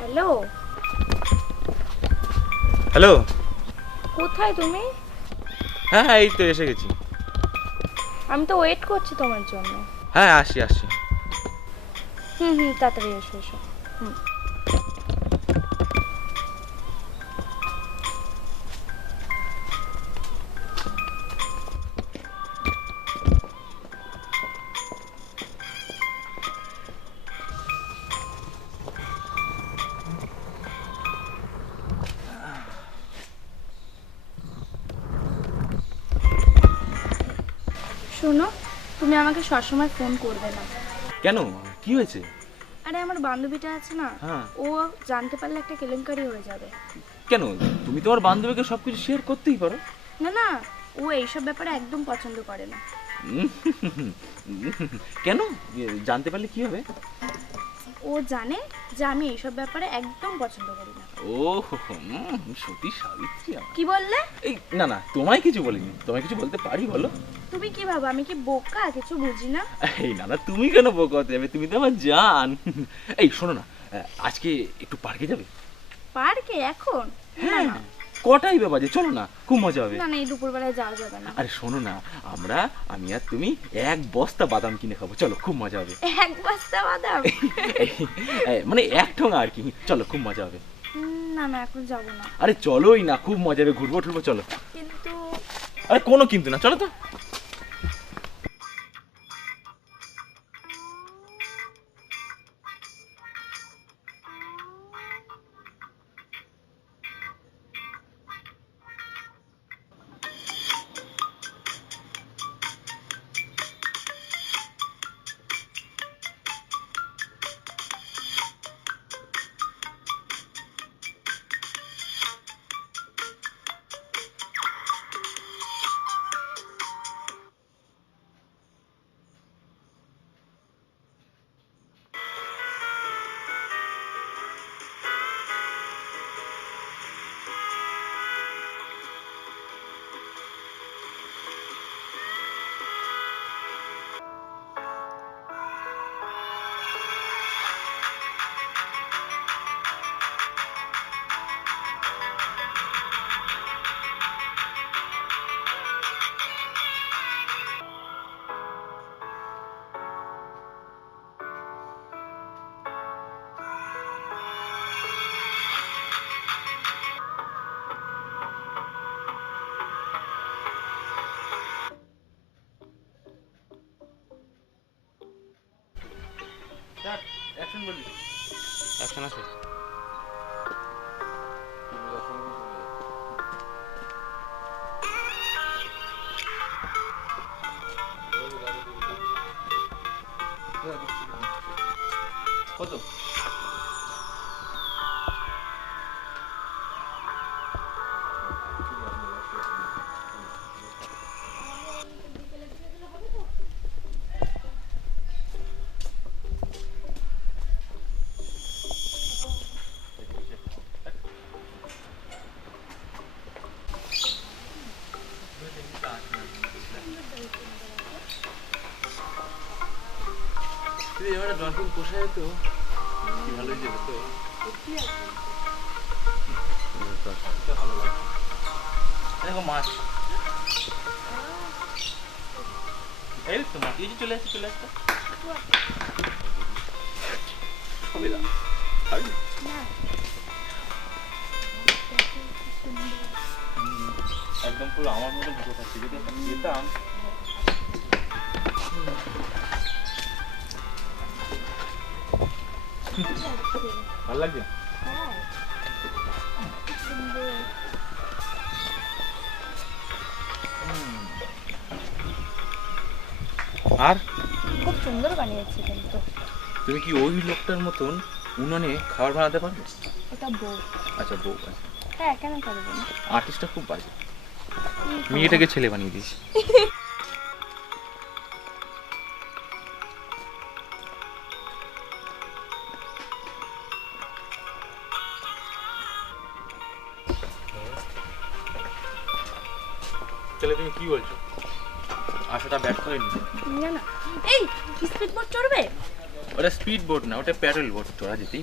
Hello hello. কোথায় তুমি? হ্যাঁ হ্যাঁ, এই তো এসে গেছি। আমি তো ওয়েট করছি তোমার জন্য। হ্যাঁ আসি আসি। তাড়াতাড়ি এসো এসো। শোনো, তুমি আমাকে সবসময় ফোন করবে না। কেন, কি হয়েছে? আরে আমার বান্ধবীটা আছে না, হ্যাঁ। ও জানতে পারলে একটা কেলেঙ্কারি হয়ে যাবে। কেন, তুমি তোমার বান্ধবীকে সবকিছু শেয়ার করতেই পারো। না না, ও এইসব ব্যাপারে একদম পছন্দ করে না। কেন, জানতে পারলে কি হবে? ও জানে যে আমি এইসব ব্যাপারে একদম পছন্দ করি না। ও সতী সাবিত্রী আমার। কি বললে? এই না না, তোমায় কিছু বলিনি। তোমায় কিছু বলতে পারি, বলো। তুমি কি ভাবো আমি কি বোকা, কিছু বুঝি না? এই না না, তুমি কেন বোকা হতে যাবে? তুমি তো আমার জান। এই শোনো না, আজকে একটু পার্কে যাবে? পার্কে এখন? হ্যাঁ, কটাই বাজে, চলো না, খুব মজা হবে। না না, এই দুপুরবেলায় যাওয়া যাবে না। আরে শোনো না, আমি আর তুমি এক বস্তা বাদাম কিনে খাবো, চলো খুব মজা হবে। এক বস্তা বাদাম? মানে এক ঠোঙা আর কি, চলো খুব মজা হবে। না না, এখন যাবো না। আরে চলোই না, খুব মজা হবে, ঘুরবো টুরবো, চলো। কিন্তু আরে কোনো কিন্তু না, চলো তো। অ্যাকশন বলি, অ্যাকশন আছে। কত? যদি এবার ডলফিন পোষা যেত কি ভালো হয়ে যেত তো। এটা ভালো লাগছে। দেখো মাছ, এই তো মাছ, এই যে চলে আসছে চলে আসছে। হবে না খাবি? একদম পুরো আমার মতো ঢুকে থাকছে, যদি একটা যেতাম। ভালো লাগছে। আর খুব সুন্দর বানিয়েছে কিন্তু। তুমি কি ওই লোকটার মতন উনানে খাবার বানাতে পারবে? এটা বউ। আচ্ছা বউ আছে, হ্যাঁ কেন পারবো না? আর্টিস্টটা খুব বাজে, মেয়েটাকে ছেলে বানিয়ে দিয়েছি। তাহলে তুমি কি বলছো, আশাটা ব্যর্থ হয়নি? না না, এই স্পিড বোট চড়বে? ওটা স্পিড বোট না, ওটা প্যাডেল বোট, চড়া যেতেই